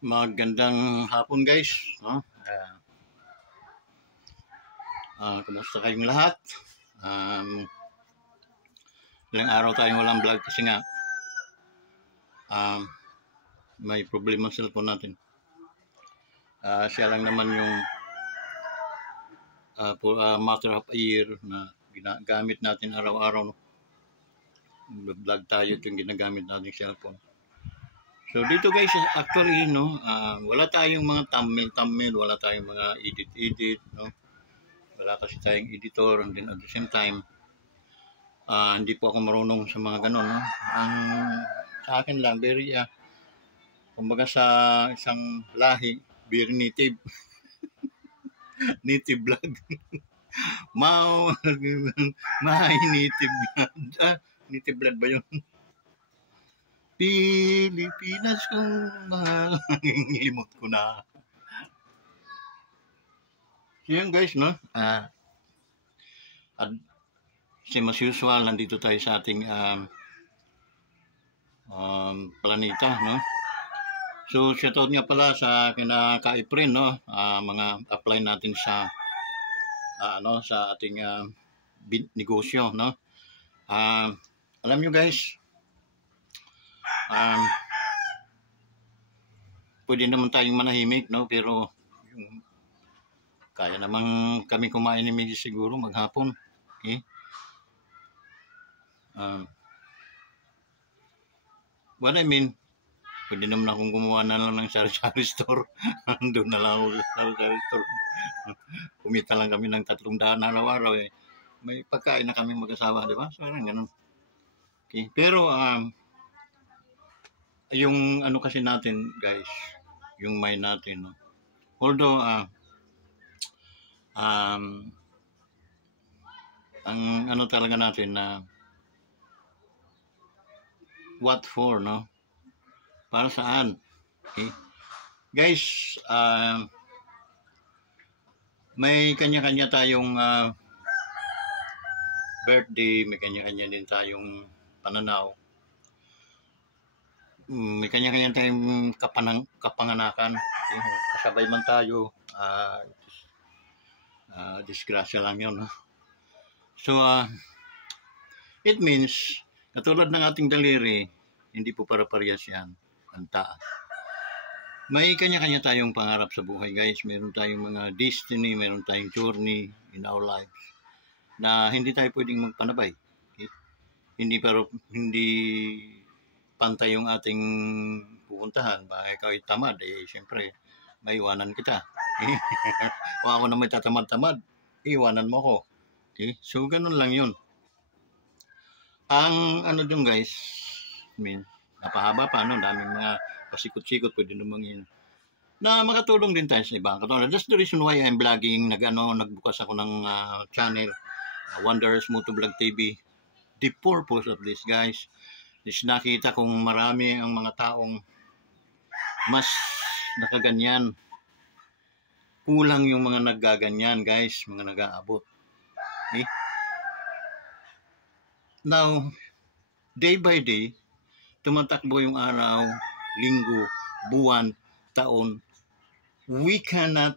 Magandang hapon guys, no? Kumusta kayong lahat? Ilang araw tayong walang vlog kasi nga may problema sa cellphone natin. Siya lang naman yung matter of a year na ginagamit natin araw-araw, no? Vlog tayo yung ginagamit nating cellphone. So dito guys, actually no, wala tayong mga thumbnail, wala tayong mga edit, no? Wala kasi tayong editor, and then at the same time hindi po ako marunong sa mga ganon, no? Ang sa akin lang very kumbaga sa isang lahi, very native native vlog. My native blood. Native blood ba yun? Pilipinas kong mahal. Limot ko na. So yun guys, no? Same as usual, nandito tayo sa ating planeta, no? So shoutout nga pala sa kinaka-Efren, no? Mga apply natin sa sa ating negosyo, no? Alam nyo guys, pwede naman tayong manahimik, no? Pero yung kaya namang kami kumain ni Miggy siguro maghapon. Okay? What I mean, pwede naman akong gumawa na lang ng sari-sari store. Doon na lang ako sa sari-sari store. Kumita lang kami ng 300 araw-araw eh. May pagkain na kami mag-asawa, di ba? So, parang ganun. Okay. Pero, yung ano kasi natin, guys, yung mind natin, no? Although, ang ano talaga natin na what for, no? Para saan? Okay. Guys, may kanya-kanya tayong birthday, may kanya-kanya din tayong pananaw. May kanya-kanya tayong kapanganakan. Okay. Kasabay man tayo, disgrasya lang yun, no? So, it means, katulad ng ating daliri, hindi po para-parehas yan. Ang taas. May kanya-kanya tayong pangarap sa buhay, guys. Meron tayong mga destiny, meron tayong journey in our lives na hindi tayo pwedeng magpanabay. Okay? Hindi pantay yung ating pupuntahan. Baka ikaw ay tamad, siyempre, maiwanan kita. Okay? Kung ako na may tatamad-tamad, iwanan mo ko. Okay? So, ganun lang yun. Ang ano dun guys, napahaba pa, no? Daming mga pasikot-sikot, pwede namang yun. Na makatulong din tayo sa ibang katulad. That's the reason why I'm vlogging. Nagbukas ako ng channel, Wonders Motovlog TV. The purpose of this, guys, is nakita kong marami ang mga taong mas nakaganyan. Kulang yung mga naggaganyan, guys, mga nag-aabot. Okay? Now, day by day, tumatakbo yung araw, linggo, buwan, taon. We cannot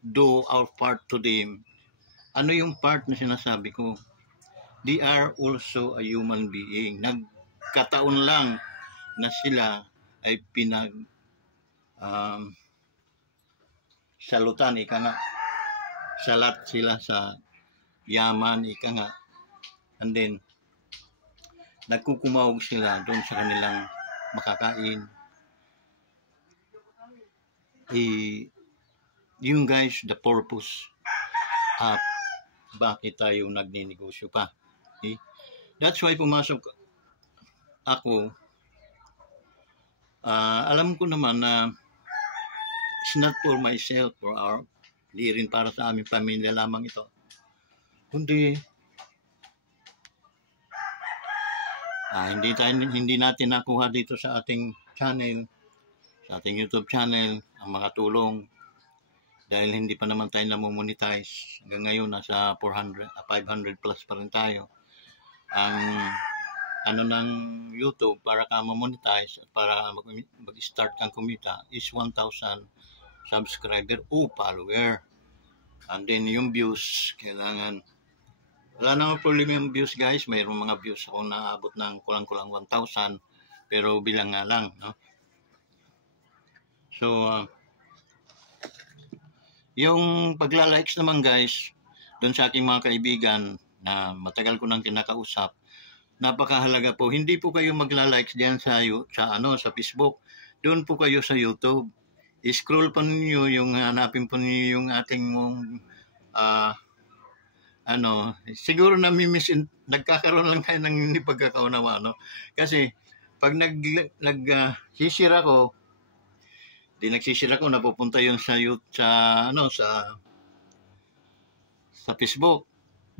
do our part to them. Ano yung part na sinasabi ko? They are also a human being. Nagkataon lang na sila ay salutan, ika nga. Salat sila sa yaman, ika nga. And then, nagkukumawag sila doon sa kanilang makakain. Yung guys, the purpose of bakit tayo nagninegosyo pa. Okay? That's why pumasok ako. Alam ko naman na it's not for myself, hindi rin para sa aming pamilya lamang ito. Kundi hindi natin nakuha dito sa ating channel, sa ating YouTube channel, ang mga tulong dahil hindi pa naman tayo namomonetize. Hanggang ngayon nasa 500 plus pa rin tayo. Ang ano ng YouTube para ka ma-monetize at para mag-start kang kumita is 1,000 subscriber o follower. And then yung views, kailangan wala namang problema yung views guys. Mayroong mga views ako na abot ng kulang-kulang 1,000 pero bilang nga lang, no? So, yung pagla-likes naman guys, doon sa aking mga kaibigan na matagal ko nang kinakausap, napakahalaga po. Hindi po kayo magla-likes diyan sa Facebook. Doon po kayo sa YouTube. I-scroll pa ninyo yung hanapin po ninyo yung ating siguro nagkakaroon lang tayo ng hindi pagkakaunawa, no? Kasi pag nagsisira ko, napupunta yun sa Facebook.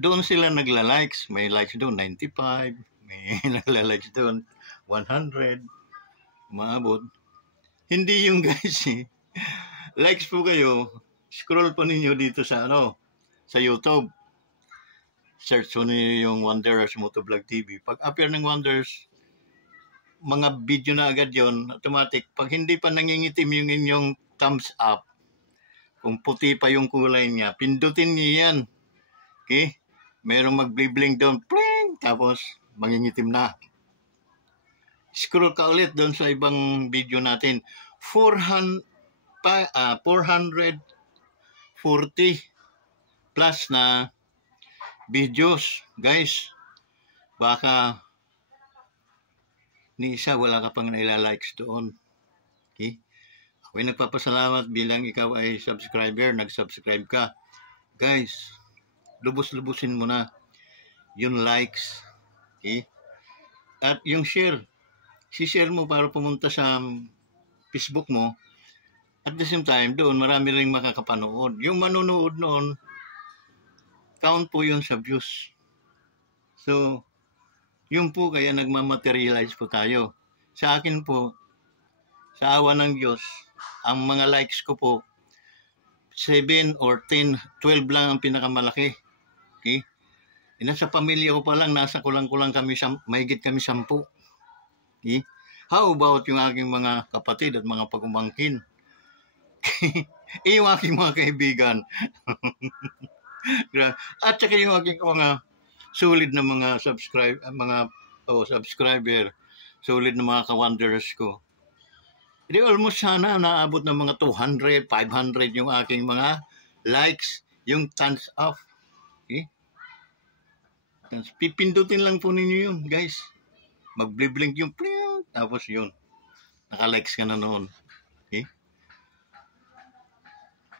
Doon sila nagla-likes. May likes doon 95, may nagla-likes doon 100, maabot. Hindi yung guys likes po kayo, scroll po ninyo dito sa YouTube. Search po ninyo yung Wanderers Motovlog TV. Pag appear ng Wanderers, mga video na agad yon, automatic. Pag hindi pa nangingitim yung inyong thumbs up, kung puti pa yung kulay niya, pindutin niyo yan. Okay? Merong mag-blink doon, pling, tapos mangingitim na. Scroll ka ulit doon sa ibang video natin. 440 plus na videos. Guys, baka ni isa wala ka pang nailalikes doon. Okay? Ako'y nagpapasalamat bilang ikaw ay subscriber, nag-subscribe ka. Guys, lubos-lubusin mo na yung likes. Okay? At yung share. Si-share mo para pumunta sa Facebook mo. At the same time, doon marami rin makakapanood. Yung manonood noon, count po yun sa views. So, yun po kaya nagmamaterialize po tayo. Sa akin po, sa awa ng Diyos, ang mga likes ko po, 7 or 10, 12 lang ang pinakamalaki. Okay? Nasa pamilya ko pa lang, nasa kulang-kulang kami, mahigit kami 10. Okay? How about yung aking mga kapatid at mga pag-umangkin? Yung aking mga kaibigan. At saka yung aking mga solid na mga subscriber, solid na mga ka-wanderers ko. Hindi almost sana naabot ng mga 200, 500 yung aking mga likes, yung thumbs up. Okay? Pipindutin lang po ninyo yun, guys. Mag-blink yung pling, tapos yun. Naka-likes ka na noon. Okay?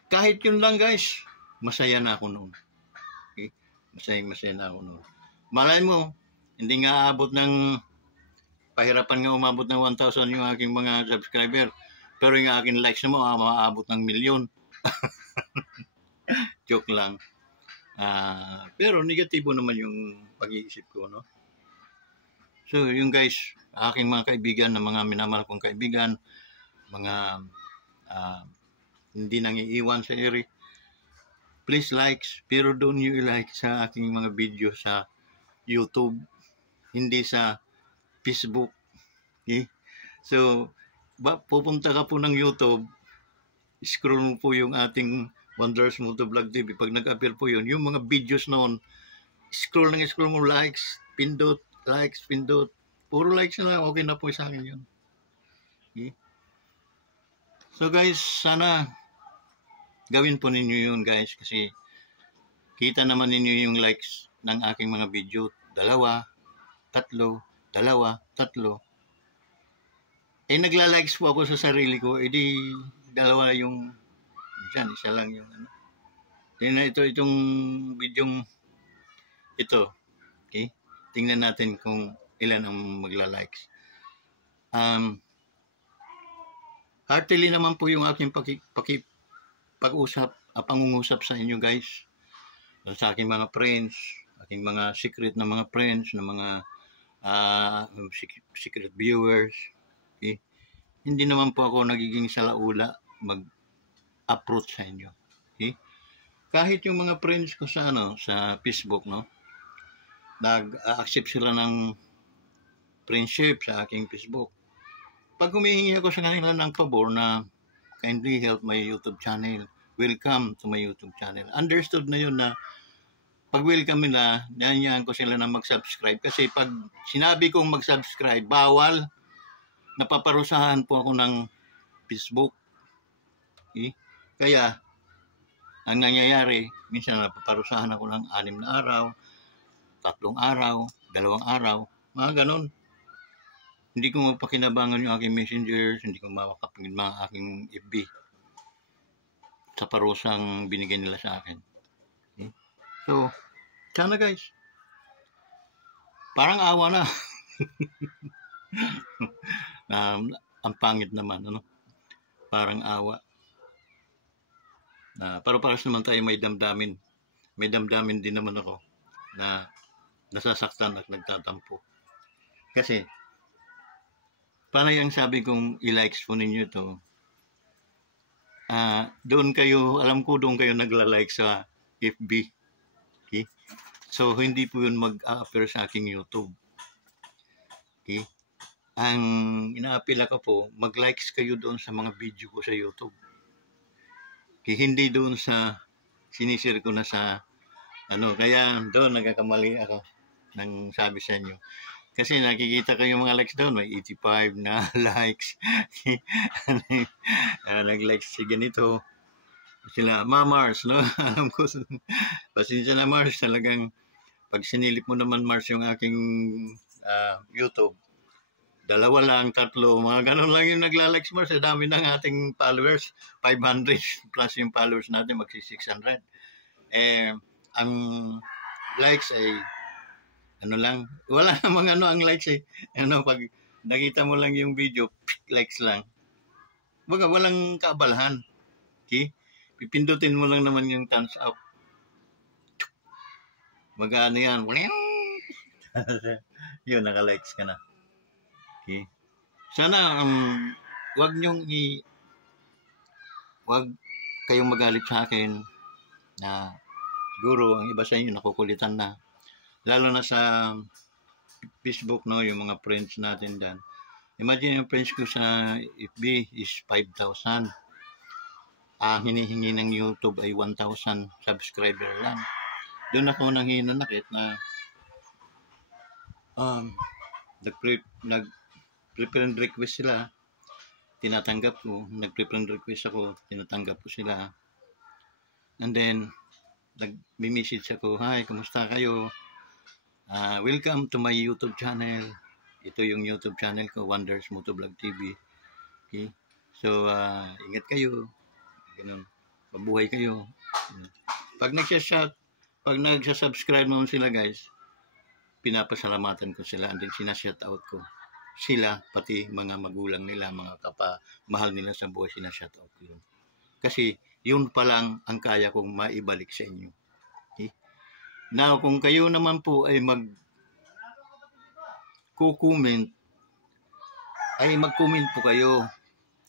Kahit yun lang, guys, masaya na ako noon. Okay? Masaya na ako noon. Malay mo, hindi nga aabot ng pahirapan nga umabot ng 1,000 yung aking mga subscriber. Pero yung aking likes naman, maabot ng 1,000,000. Joke lang. Pero negatibo naman yung pag-iisip ko, no? So, yung guys, aking mga kaibigan, na mga minamahal kong kaibigan, mga hindi nang iiwan sa eri, please likes, pero don't you like sa aking mga video sa YouTube, hindi sa Facebook. Okay? So, pupunta ka po ng YouTube, scroll mo po yung ating Wanderers Motovlog TV. Pag nag-appear po yun, yung mga videos noon, scroll mo, likes, pindot, likes, pindot. Puro likes na lang, okay na po sa akin yun. Okay? So guys, sana gawin po ninyo yun guys, kasi kita naman ninyo yung likes ng aking mga video. 2, 3, 2, 3. Nagla-likes po ako sa sarili ko, di 2 yung dyan, isa lang yung Tingnan itong videong ito. Okay? Tingnan natin kung ilan ang magla-likes. Heartily naman po yung aking pangungusap sa inyo guys. Sa aking mga friends, aking mga secret na mga friends, na mga secret viewers. Okay? Hindi naman po ako nagiging salaula mag-approach sa inyo. Okay? Kahit yung mga friends ko sa Facebook, no, nag-accept sila ng friendship sa aking Facebook. Pag humihingi ako sa kanila ng pabor na kindly help my YouTube channel, welcome to my YouTube channel. Understood na yun na pag welcome nila, nanyayahan ko sila na mag-subscribe. Kasi pag sinabi kong mag-subscribe, bawal. Napaparusahan po ako ng Facebook. Okay? Kaya, ang nangyayari, minsan napaparusahan ako ng 6 na araw, 3 araw, 2 araw, mga ganon. Hindi ko mapakinabangan yung aking messengers, hindi ko mapakapagin mga aking FB sa parusang binigay nila sa akin. Okay? So, sana guys, parang awa na. Ang pangit naman, ano? Parang awa. Para-paras naman tayo may damdamin. May damdamin din naman ako na nasasaktan at nagtatampo. Kasi, paano yung sabi kong i-likes po ninyo to? Doon kayo, alam ko doon kayo nagla-like sa FB. Okay? So, hindi po yun mag-a-appear sa aking YouTube. Okay? Ang ina-appeal ako po, mag-likes kayo doon sa mga video ko sa YouTube. Okay? Hindi doon sa sinishare ko na sa kaya doon nagkakamali ako ng sabi sa inyo. Kasi nakikita ko yung mga likes doon, may 85 na likes. Nag-likes si ganito. Sila, Mars, no? Alam ko, pasensya na Mars, talagang pag sinilip mo naman Mars yung aking YouTube, 2 lang, 3, mga ganun lang yung nagla-likes Mars. Dami ng ating followers, 500 plus yung followers natin, magsi-600. Ang likes ay lang, wala namang ang likes eh. Pag nakita mo lang yung video, likes lang. Baga, walang kaabalahan. Okay? Pipindutin mo lang naman yung thumbs up. Baga, yan. Yun, naka-likes ka na. Okay? Sana, wag kayong magalit sa akin na siguro ang iba sa inyo nakukulitan na. Lalo na sa Facebook, no, yung mga friends natin dyan. Imagine yung friends ko sa FB is 5,000. Ang hinihingi ng YouTube ay 1,000 subscriber lang. Doon ako nang hinanakit na nag-friend request sila. Tinatanggap ko. Nag-friend request ako. Tinatanggap ko sila. And then, nag-message ako, hi, kumusta kayo? Welcome to my YouTube channel. Ito yung YouTube channel ko, Wonders Motovlog TV. Okay? So, ingat kayo. Ganun. Mabuhay kayo. Pag nagsasubscribe naman sila guys, pinapasalamatan ko sila and then sinashout out ko. Sila, pati mga magulang nila, mga mahal nila sa buhay, sinashout out ko yun. Kasi, yun pa lang ang kaya kong maibalik sa inyo. Okay? Now, kung kayo naman po ay mag-comment, ay mag-comment po kayo.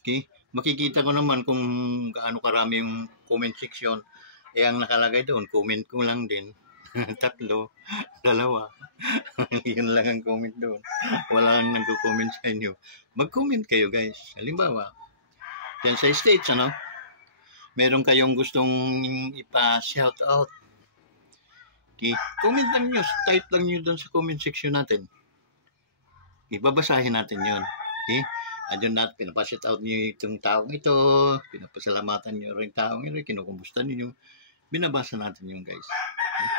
Okay? Makikita ko naman kung gaano karami yung comment section. Ang nakalagay doon, comment ko lang din. 3, 2. Yun lang ang comment doon. Wala nang nagko-comment sa inyo. Mag-comment kayo guys. Halimbawa, yan sa States, meron kayong gustong ipa-shout out. Okay. Comment lang nyo, type lang nyo doon sa comment section natin. Ibabasahin natin yun. Okay? Andun natin, pinapashout out nyo itong taong ito, pinapasalamatan nyo rin taong ito, kinukumusta nyo, binabasa natin yun guys. Okay?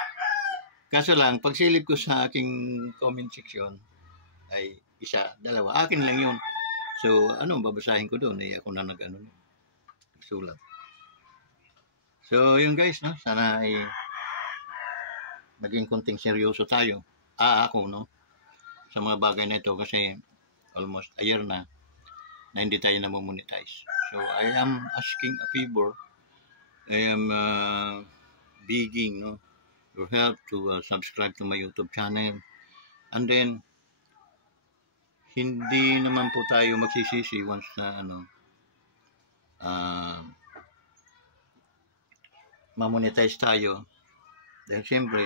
Kaso lang, pagsilip ko sa aking comment section, ay 1, 2, akin lang yun. So, babasahin ko doon? Ako na nagsulat. So, yun guys, sana ay maging konting seryoso tayo. Ako, sa mga bagay na ito kasi almost a year na hindi tayo na-monetize. So, I am asking a favor. I am begging, your help to subscribe to my YouTube channel. And then, hindi naman po tayo magsisisi once na, ma-monetize tayo. Dahil siyempre,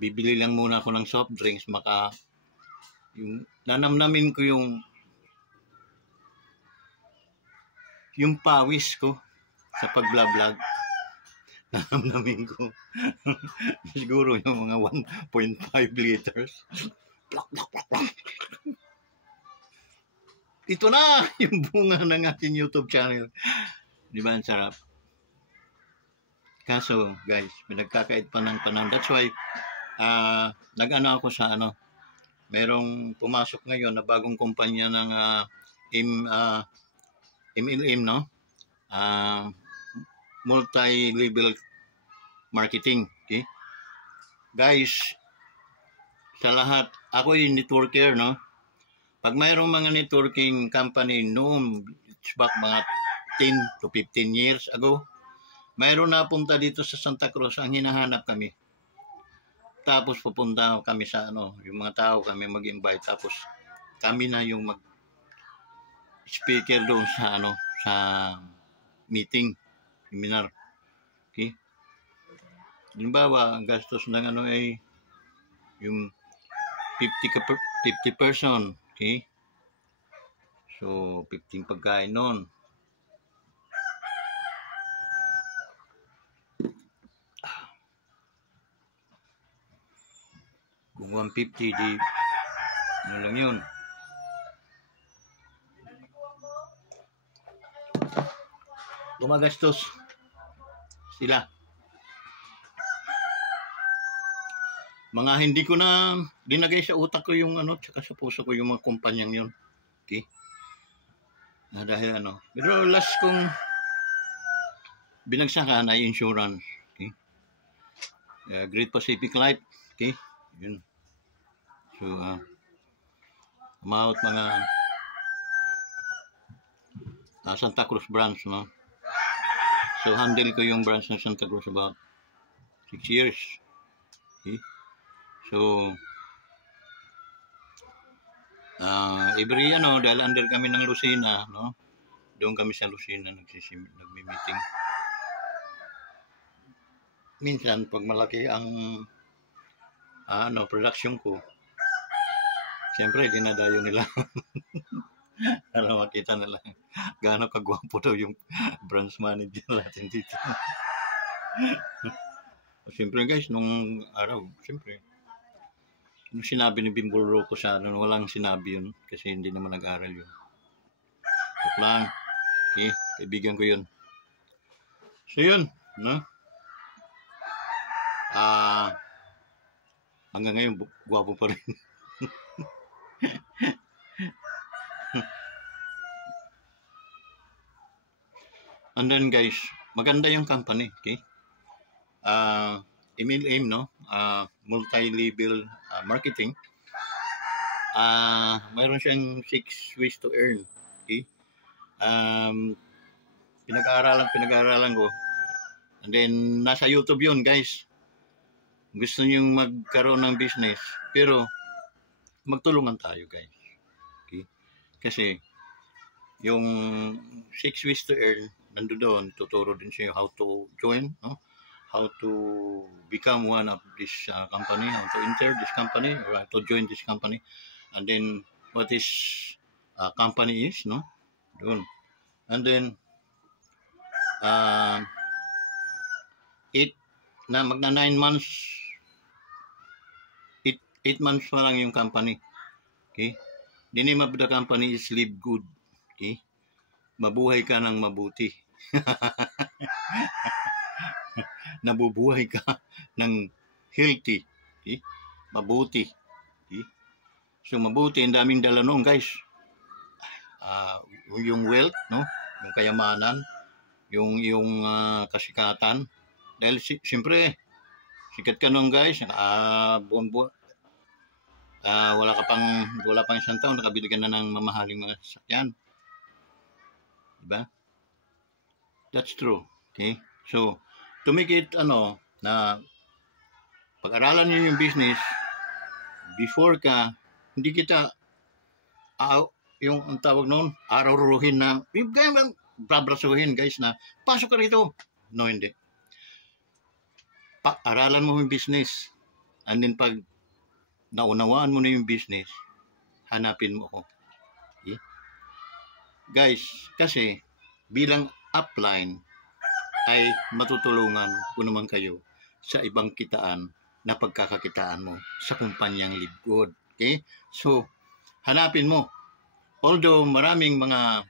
bibili lang muna ako ng soft drinks, Yung nanamnamin ko yung pawis ko sa pag-vlog. Nanamnamin ko. Siguro yung mga 1.5 liters. Plak, plak, plak, plak. Ito na yung bunga ng ating YouTube channel. Di ba ang sarap? Kaso, guys, pinagkakait pa ng panahon. That's why, nag-ano ako sa merong pumasok ngayon na bagong kumpanya ng MLM, no? Multi-level marketing. Okay? Guys, sa lahat, ako yung networker, no? Pag mayroong mga networking company noon, it's back mga 10 to 15 years ago, mayroon na punta dito sa Santa Cruz, ang hinahanap kami. Tapos pupunta kami sa yung mga tao kami mag-invite, tapos kami na yung mag-speaker doon sa sa meeting, seminar. Okay? Halimbawa, ang gastos ng ay yung 50 person. Okay? So, 15 pagkain noon. Kung 150, di ano lang yun. Gumagastos sila. Mga hindi ko na dinagay sa utak ko yung tsaka sa puso ko yung mga kumpanyang yun. Okay? Na dahil pero last kong binagsakan ay insurance. Okay? Great Pacific Life. Okay? Yun. So, umawat mga Santa Cruz branch, no? So, handle ko yung branch ng Santa Cruz about 6 years. Okay? So, every dahil under kami ng Lucena, no? Doon kami sa Lucena nagmi-meeting. Minsan, pag malaki ang production ko, siyempre, dinadayo nila. Para makita nila gaano kagwapo daw yung branch manager natin dito. Siyempre guys, nung araw, siyempre, nung sinabi ni Bimbol Rocco sa walang sinabi yun kasi hindi naman nag-aral yun. Joke lang. Okay, kaibigan ko yun. So yun, no? Hanggang ngayon, gwapo pa rin. And then guys, maganda yung company, okay? MLM, no? Multi-level marketing. Mayroon siyang 6 ways to earn, okay? Pinag-aaralan ko. And then, nasa YouTube yun, guys. Gusto nyo magkaroon ng business, pero magtulungan tayo, guys. Okay? Kasi, yung 6 ways to earn, nandoon, tuturo din siya how to join, no? How to become one of this company, how to enter this company, or how to join this company, and then what this company is, no? Doon. And then, magna 9 months, 8 months pa lang yung company. Okay? The name of the company is Live Good. Okay? Mabuhay ka ng mabuti. Nabubuhay ka ng healthy. Okay? Mabuti. Okay? So, mabuti, ang daming dala noon, guys. Yung wealth, no? Yung kayamanan, yung kasikatan. Dahil, siyempre, sikat ka noon, guys. Wala pang isang taon, nakabili ka na ng mamahaling mga sasakyan. Diba? That's true. Okay? So, to make it, na pag-aralan nyo yung business, before ka, hindi kita, yung ang tawag noon, araw-ruhin na, babrasuhin, guys, na, pasok ka rito. No, hindi. Aralan mo yung business. And then, pag naunawaan mo na yung business, hanapin mo ako. Okay? Guys, kasi bilang upline ay matutulungan ko naman kayo sa ibang kitaan na pagkakakitaan mo sa kumpanyang Live Good. Okay? So, hanapin mo. Although maraming mga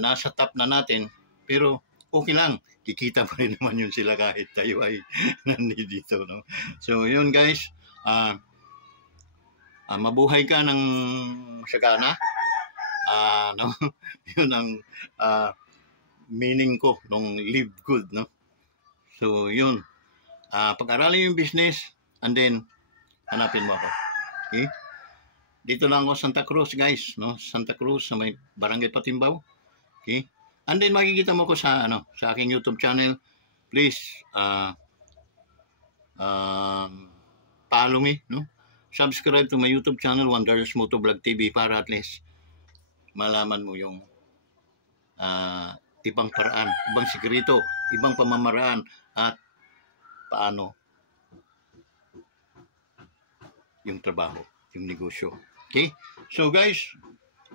nasa top na natin, pero okay lang. Kikita pa rin naman yun sila kahit tayo ay nandito. No? So, yun guys. Mabuhay ka ng sagana. No? Yun ang meaning ko nung Live Good. No? So, yun. Pag-aralin yung business and then hanapin mo ako. Okay? Dito lang ako Santa Cruz guys, no? Santa Cruz sa may Barangay Patimbaw. Okay? And then makikita mo ko sa sa aking YouTube channel. Please follow me, no? Subscribe to my YouTube channel Wonders Motovlog TV para at least malaman mo yung ibang paraan, ibang sikreto, ibang pamamaraan at paano yung trabaho, yung negosyo. Okay? So guys,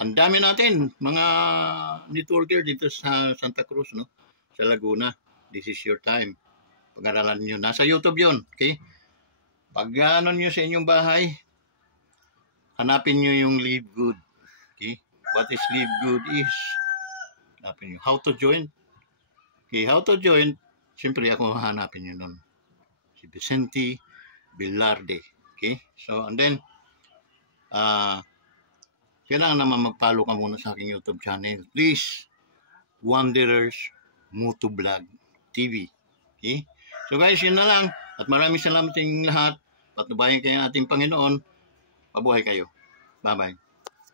ang dami natin mga networker dito sa Santa Cruz, no? Sa Laguna. This is your time. Pag-aralan nyo. Nasa YouTube yun. Okay? Pag nyo sa inyong bahay, hanapin nyo yung Live Good. Okay? What is Live Good is, hanapin nyo. How to join. Okay, how to join. Siyempre ako hanapin nyo nun. Si Vicente Velarde. Okay? So, and then, kailangan naman mag-follow ka muna sa aking YouTube channel. Please, Wanderers Motovlog TV. Okay? So guys, yun na lang. At maraming salamat sa inyong lahat. Patnubayan kayo ng ating Panginoon. Mabuhay kayo. Bye-bye.